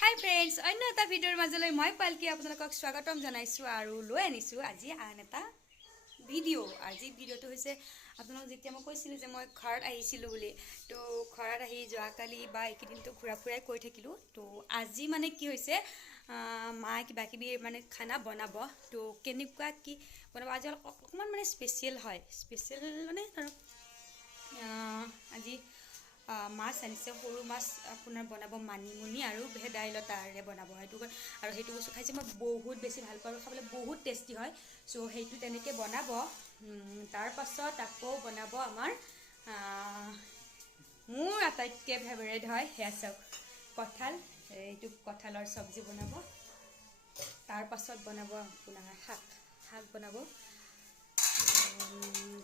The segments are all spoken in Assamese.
हाय फ्रेंड्स अन्य এটা ভিডিওৰ মাজলৈ মই পালকি আপোনালোকক স্বাগতম জনাইছো আৰু লৈ আনিছো আজি আন এটা ভিডিও। আজি ভিডিওটো হৈছে আপোনালোক যেতিয়া মই কৈছিলো যে মই ঘৰত আহিছিলো বুলি, তো ঘৰত আহি যোৱাকালি বা এইকেইদিনটো ঘূৰা ফুৰাই কৰি থাকিলো। তো আজি মানে কি হৈছে মা কিবা কিবি মানে খানা বনাব, তো কেনেকুৱা কি বনাব আজি অকণমান মানে স্পেচিয়েল হয়। স্পেচিয়েল মানে ধৰক আজি মাছ আনিছে, সৰু মাছ আপোনাৰ বনাব মানিমুনি আৰু ভেদাইলতাৰে বনাব। সেইটো বস্তু খাইছে মই বহুত বেছি ভাল পাওঁ, খাবলৈ বহুত টেষ্টি হয়। চ' সেইটো তেনেকৈ বনাব। তাৰ পাছত আকৌ বনাব আমাৰ মোৰ আটাইতকৈ ফেভাৰেট হয় সেয়া চাওক কঁঠাল, এইটো কঁঠালৰ চব্জি বনাব। তাৰ পাছত বনাব আপোনাৰ শাক বনাব।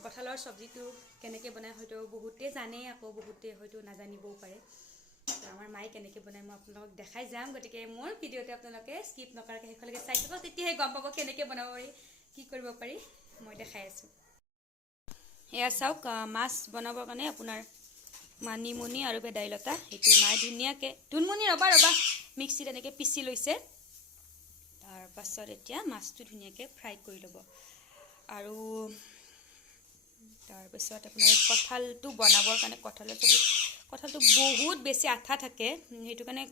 কঁঠালৰ চব্জিটো কেনেকৈ বনায় হয়তো বহুতেই জানে, আকৌ বহুতে হয়তো নাজানিবও পাৰে। আমাৰ মায়ে কেনেকৈ বনায় মই আপোনালোকক দেখাই যাম। গতিকে মোৰ ভিডিঅ'টো আপোনালোকে স্কিপ নকৰাকৈ শেষলৈকে চাই থাকক, তেতিয়াহে গম পাব কেনেকৈ বনাব পাৰি, কি কৰিব পাৰি। মই দেখাই আছোঁ। এয়া চাওক মাছ বনাবৰ কাৰণে আপোনাৰ মানিমুনি আৰু ভেদাইলতা সেইটো মায়ে ধুনীয়াকৈ ৰ'বা মিক্সিত এনেকৈ পিচি লৈছে। তাৰপাছত এতিয়া মাছটো ধুনীয়াকৈ ফ্ৰাই কৰি ল'ব। আৰু তাৰপিছত আপোনাৰ কঁঠালটো বনাবৰ কাৰণে কঁঠালটো বহুত বেছি আঠা থাকে, সেইটো কাৰণে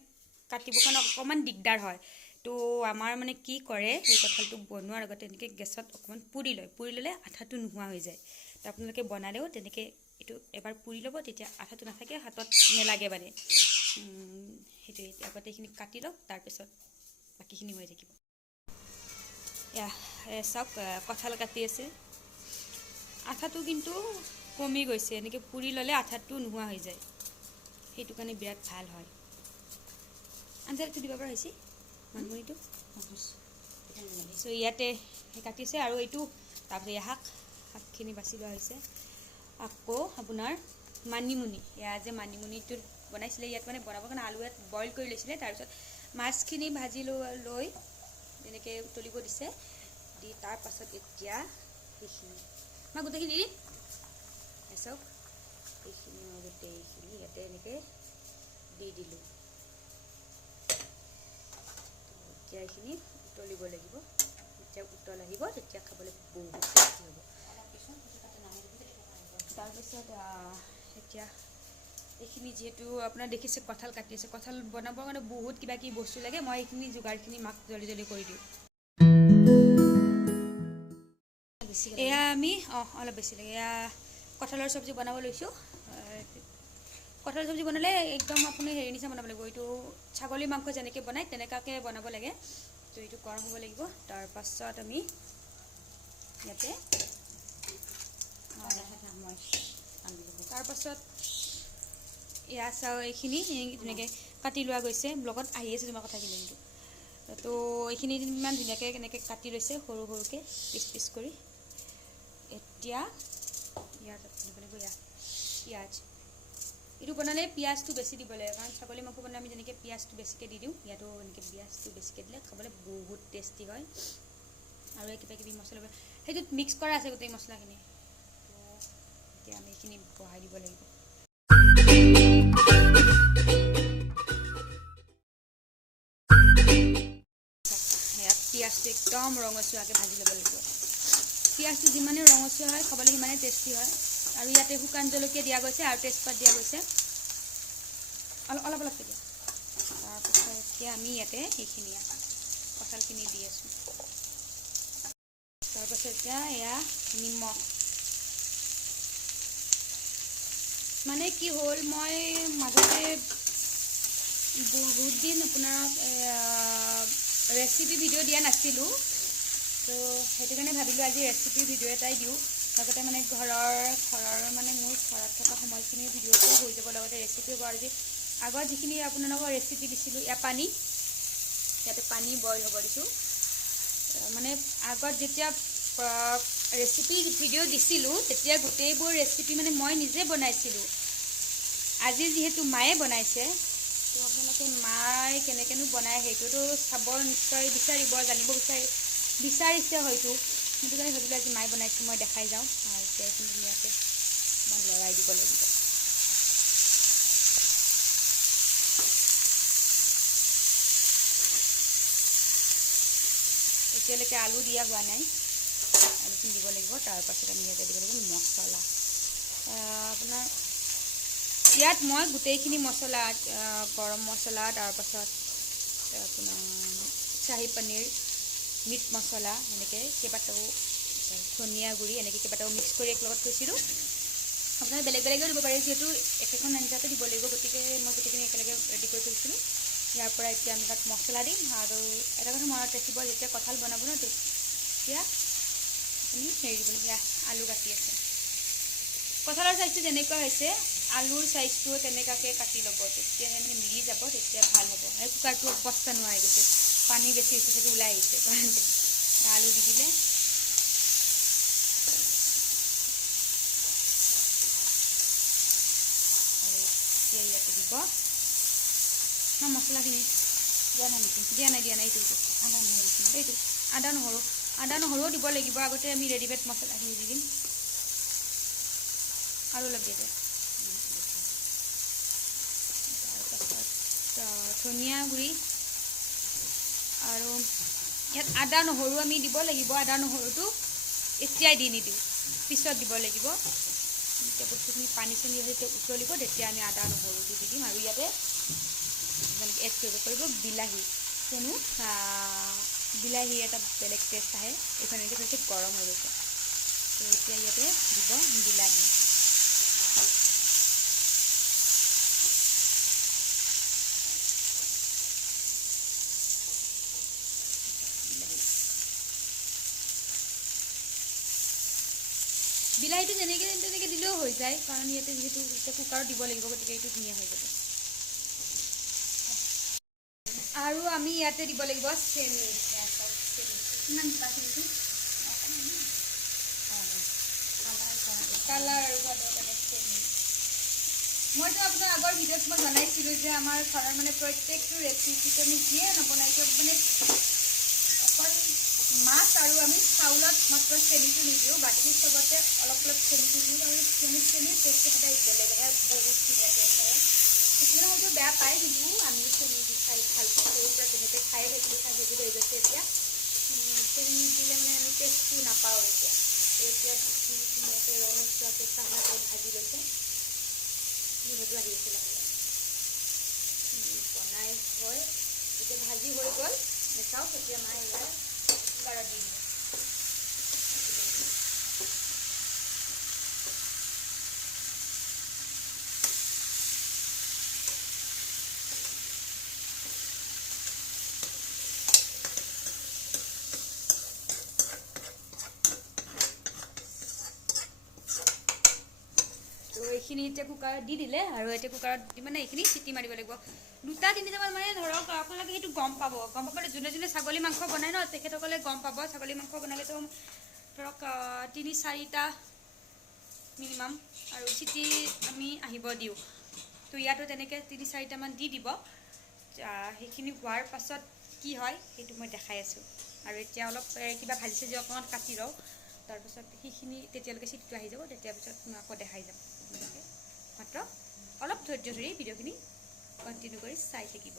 কাটিবৰ কাৰণে অকণমান দিগদাৰ হয়। তো আমাৰ মানে কি কৰে, এই কঁঠালটো বনোৱাৰ আগতে এনেকৈ গেছত অকণমান পুৰি ল'লে আঠাটো নোহোৱা হৈ যায়। তো আপোনালোকে বনালেও তেনেকৈ এইটো এবাৰ পুৰি ল'ব, তেতিয়া আঠাটো নাথাকে, হাতত নেলাগে মানে। সেইটোৱে আগতে এইখিনি কাটি লওক, তাৰপিছত বাকীখিনি হৈ থাকিব। চাওক কঁঠাল কাটি আছে, আঠাটো কিন্তু কমি গৈছে। এনেকৈ পুৰি ল'লে আঠাটো নোহোৱা হৈ যায়, সেইটো কাৰণে বিৰাট ভাল হয়। আঞ্জাটো দিব পৰা হৈছে মানিমুনিটো। চ' ইয়াতে কাটিছে আৰু এইটো তাৰপিছত শাকখিনি বাছি লোৱা হৈছে। আকৌ আপোনাৰ মানিমুনি, এয়া যে মানিমুনিটো বনাইছিলে, ইয়াত মানে বনাবৰ কাৰণে আলু ইয়াত বইল কৰি লৈছিলে। তাৰপিছত মাছখিনি ভাজি লৈ তেনেকৈ উতলিব দিছে। দি তাৰপাছত এতিয়া সেইখিনি মই গোটেইখিনি দিম। চাওক এইখিনি মই গোটেইখিনি ইয়াতে এনেকৈ দি দিলোঁ। এতিয়া এইখিনি উতলিব লাগিব, যেতিয়া উতল আহিব তেতিয়া খাবলৈ বহুত টেষ্টি হ'ব। তাৰপিছত এতিয়া এইখিনি যিহেতু আপোনাৰ দেখিছে কঁঠাল কাটি আছে, কঁঠাল বনাবৰ কাৰণে বহুত কিবা কিবি বস্তু লাগে। মই এইখিনি যোগাৰখিনি মাক জল্দি কৰি দিওঁ। এয়া আমি অলপ বেছি লাগে। এয়া কঁঠালৰ চব্জি বনাব লৈছোঁ। কঁঠালৰ চব্জি বনালে একদম আপুনি হেৰি নিচিনা বনাব লাগিব, এইটো ছাগলী মাংস যেনেকৈ বনায় তেনেকুৱাকৈ বনাব লাগে। তো এইটো গৰম হ'ব লাগিব। তাৰপাছত আমি ইয়াতে তাৰপাছত এয়া চাওঁ এইখিনি ধুনীয়াকৈ কাটি লোৱা গৈছে। ব্লগত আহি আছে তোমাৰ কথাখিনি কিন্তু। তো এইখিনি ইমান ধুনীয়াকৈ কেনেকৈ কাটি লৈছে সৰু সৰুকৈ পিচ কৰি। এতিয়া ইয়াত দিব লাগিব পিঁয়াজ। এইটো বনালে পিঁয়াজটো বেছি দিব লাগে, কাৰণ ছাগলী মাংস বনালে আমি যেনেকৈ পিঁয়াজটো বেছিকৈ দি দিওঁ, ইয়াতো এনেকৈ পিঁয়াজটো বেছিকৈ দিলে খাবলৈ বহুত টেষ্টি হয়। আৰু কিবা কিবি মছলা সেইটোত মিক্স কৰা আছে গোটেই মছলাখিনি। তো এতিয়া আমি এইখিনি বহাই দিব লাগিব। পিঁয়াজটো একদম ৰঙচুৱাকৈ ভাজি ল'ব লাগিব। পিঁয়াজটো যিমানে ৰঙচুৱা হয় খাবলৈ সিমানে টেষ্টি হয়। আৰু ইয়াতে শুকান জলকীয়া দিয়া গৈছে আৰু তেজপাত দিয়া গৈছে, অলপকৈ দিয়া। তাৰপিছত এতিয়া আমি ইয়াতে সেইখিনি কঁঠালখিনি দি আছোঁ। তাৰপাছত এতিয়া এয়া নিমখ। মানে কি হ'ল, মই মাজতে বহুত দিন আপোনাক ৰেচিপি ভিডিঅ' দিয়া নাছিলোঁ। তো সেইটো কাৰণে ভাবিলোঁ আজি ৰেচিপি ভিডিঅ' এটাই দিওঁ। লগতে মানে ঘৰৰ মানে মোৰ ঘৰত থকা সময়খিনিৰ ভিডিঅ'টো হৈ যাব, লগতে ৰেচিপি হ'ব। আৰু আগত যিখিনি আপোনালোকৰ ৰেচিপি দিছিলোঁ, ইয়াতে পানী বইল হ'ব দিছোঁ। মানে আগত যেতিয়া ৰেচিপি ভিডিঅ' দিছিলোঁ তেতিয়া গোটেইবোৰ ৰেচিপি মানে মই নিজে বনাইছিলোঁ। আজি যিহেতু মায়ে বনাইছে, তো আপোনালোকে মায়ে কেনেকৈনো বনায় সেইটোতো চাব নিশ্চয় বিচাৰিব, জানিব বিচাৰিছে হয়তো। সেইটো কাৰণে ভাবিলোঁ আজি মায়ে বনাইছে, মই দেখাই যাওঁ। এতিয়া এইখিনি ধুনীয়াকৈ অকণমান লৰাই দিব লাগিব। এতিয়ালৈকে আলু দিয়া হোৱা নাই, আলুখিনি দিব লাগিব। তাৰপাছত আমি ইয়াতে দিব লাগিব মছলা। আপোনাৰ ইয়াত মই গোটেইখিনি মছলা, গৰম মছলা, তাৰপাছত আপোনাৰ শ্বাহী পনীৰ, মিট মছলা, এনেকৈ কেইবাটাও, ধনিয়া গুড়ি, এনেকৈ কেইবাটাও মিক্স কৰি একেলগত থৈছিলোঁ। আপোনাৰ বেলেগ বেলেগেও দিব পাৰে, যিহেতু একেখন আঞ্জাতে দিব লাগিব, গতিকে মই গোটেইখিনি একেলগে ৰেডি কৰি থৈছিলোঁ। ইয়াৰ পৰা এতিয়া আমি তাত মছলা দিম। আৰু এটা কথা মনত ৰাখিব, যেতিয়া কঁঠাল বনাব ন, তেতিয়া আপুনি হেৰি দিব লাগিব, আলু কাটি আছে। কঁঠালৰ চাইজটো যেনেকুৱা হৈছে, আলুৰ চাইজটোও তেনেকুৱাকৈ কাটি ল'ব, তেতিয়াহে মানে মিলি যাব, তেতিয়া ভাল হ'ব। এই কুকাৰটো অৱস্থা নোহোৱা হৈ গৈছে, পানী বেছি হৈছে, সেইটো ওলাই আহিছে। আলু দি দিলে আৰু এতিয়া ইয়াতে দিব মছলাখিনি। দিয়া নাই নেকি? দিয়া নাই এইটো আদা নহৰুখিনি, এইটো আদা নহৰুও দিব লাগিব। আগতে আমি ৰেডিমেড মছলাখিনি দি দিম। আৰু অলপ দিব। তাৰপাছত ধনিয়া গুড়ি, আৰু ইয়াত আদা নহৰু আমি দিব লাগিব। আদা নহৰুটো এতিয়াই দি নিদিওঁ, পিছত দিব লাগিব। যেতিয়া বস্তুখিনি পানী চানী যেতিয়া উতলিব, তেতিয়া আমি আদা নহৰুটো দি দিম। আৰু ইয়াতে আপোনালোকে এড কৰিব পাৰিব বিলাহী, কিয়নো বিলাহী এটা বেলেগ টেষ্ট আহে। এইখন এনেকৈ থৈছে, গৰম হৈ গৈছে, তো এতিয়া ইয়াতে দিব বিলাহী। বিলাহীটো যেনেকৈ তেনেকৈ দিলেও হৈ যায়, কাৰণ ইয়াতে যিহেতু এতিয়া কুকাৰত দিব লাগিব, গতিকে এইটো ধুনীয়া হৈ যাব। আৰু আমি ইয়াতে দিব লাগিব চেনি। কালাৰ চেনি। মইতো আপোনাৰ আগৰ ভিডিঅ'ত মই জনাইছিলোঁ যে আমাৰ ঘৰৰ মানে প্ৰত্যেকটো ৰেচিপিটো আমি যিয়ে নবনাই কিয় মানে অকল মাছ আৰু আমি চাউলত মাত্ৰ চেনিটো নিদিওঁ, বাকী চবতে অলপ অলপ চেনিটো দিওঁ। আৰু চেনিৰ টেষ্টটো সদায় বেলেগ আহে, বহুত ধুনীয়া টেষ্ট আহে। কিছুমানে হয়তো বেয়া পায়, কিন্তু আমি চেনি দি খাই ভাল পাওঁ। সৰুৰ পৰা তেনেকৈ খাই থাকিলোঁ, খাই হৈ গৈছে। এতিয়া চেনি দিলে মানে আমি টেষ্টটো নাপাওঁ। এতিয়া ধুনীয়াকৈ ৰঙচুৱাকৈ চাহাকৈ ভাজি লৈছে। যিহেতু আহি আছে লাহে বনাই হয়, যেতিয়া ভাজি হৈ গ'ল নেচাওঁ, তেতিয়া মায়ে ইয়াৰ কুকাৰত দি দিব। এইখিনি এতিয়া কুকাৰত দি দিলে, আৰু এতিয়া কুকাৰত দি মানে এইখিনি চিটি মাৰিব লাগিব। 2-3টামান মানে ধৰক আপোনালোকে সেইটো গম পাব। যোনে যোনে ছাগলী মাংস বনায় ন, তেখেতসকলে গম পাব। ছাগলী মাংস বনালেতো ধৰক 3-4টা মিনিমাম আৰু চিটি আমি আহিব দিওঁ। তো ইয়াতো তেনেকৈ 3-4টামান দি দিব। সেইখিনি হোৱাৰ পাছত কি হয় সেইটো মই দেখাই আছোঁ। আৰু এতিয়া অলপ কিবা ভাজি চাজি অকণমান কাটি লওঁ, তাৰপাছত সেইখিনি তেতিয়ালৈকে চিটিটো আহি যাব। তেতিয়াৰ পিছত মই আকৌ দেখাই যাম। মাত্ৰ অলপ ধৈৰ্য ধৰি ভিডিঅ'খিনি কণ্টিনিউ কৰি চাই থাকিব।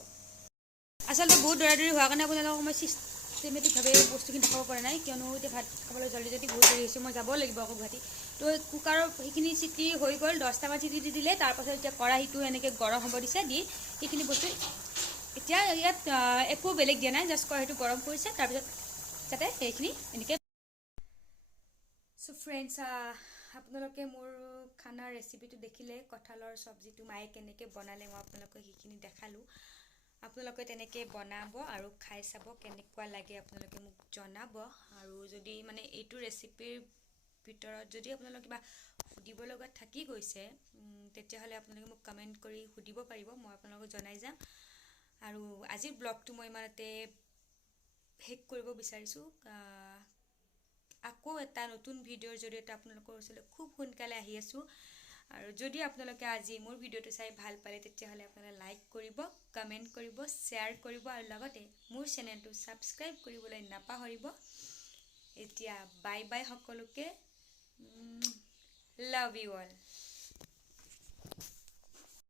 আচলতে বহুত দৌৰা হোৱাৰ কাৰণে আপোনালোকক মই চিষ্টেমেটিকভাৱে বস্তুখিনি দেখাব পৰা নাই, কিয়নো এতিয়া ভাত খাবলৈ জল্দি বহুত দেৰি হৈছে। মই যাব লাগিব আকৌ গুৱাহাটী। তো কুকাৰৰ সেইখিনি চিটি হৈ গ'ল, 10টামান চিটি দি দিলে। তাৰপাছত এতিয়া কেৰাহীটো এনেকৈ গৰম হ'ব দিছে, দি সেইখিনি বস্তু এতিয়া ইয়াত একো বেলেগ দিয়া নাই, জাষ্ট কেৰাহীটো গৰম কৰিছে। তাৰপিছত যাতে সেইখিনি এনেকৈ ফ্ৰেণ্ডছ, আপোনালোকে মোৰ খানাৰ ৰেচিপিটো দেখিলে, কঁঠালৰ চব্জিটো মায়ে কেনেকৈ বনালে মই আপোনালোকক সেইখিনি দেখালোঁ। আপোনালোকে তেনেকৈ বনাব আৰু খাই চাব, কেনেকুৱা লাগে আপোনালোকে মোক জনাব। আৰু যদি মানে এইটো ৰেচিপিৰ ভিতৰত যদি আপোনালোক কিবা সুধিব লগা থাকি গৈছে, তেতিয়াহ'লে আপোনালোকে মোক কমেণ্ট কৰি সুধিব পাৰিব, মই আপোনালোকক জনাই যাম। আৰু আজিৰ ব্লগটো মই ইমানতে শেষ কৰিব বিচাৰিছোঁ। আকৌ এটা নতুন ভিডিঅ'ৰ জৰিয়তে আপোনালোকৰ ওচৰলৈ খুব সোনকালে আহি আছোঁ। আৰু যদি আপোনালোকে আজি মোৰ ভিডিঅ'টো চাই ভাল পালে, তেতিয়াহ'লে আপোনালোকে লাইক কৰিব, কমেণ্ট কৰিব, শ্বেয়াৰ কৰিব, আৰু লগতে মোৰ চেনেলটো ছাবস্ক্ৰাইব কৰিবলৈ নাপাহৰিব। এতিয়া বাই বাই সকলোকে, লাভ ইউ অল।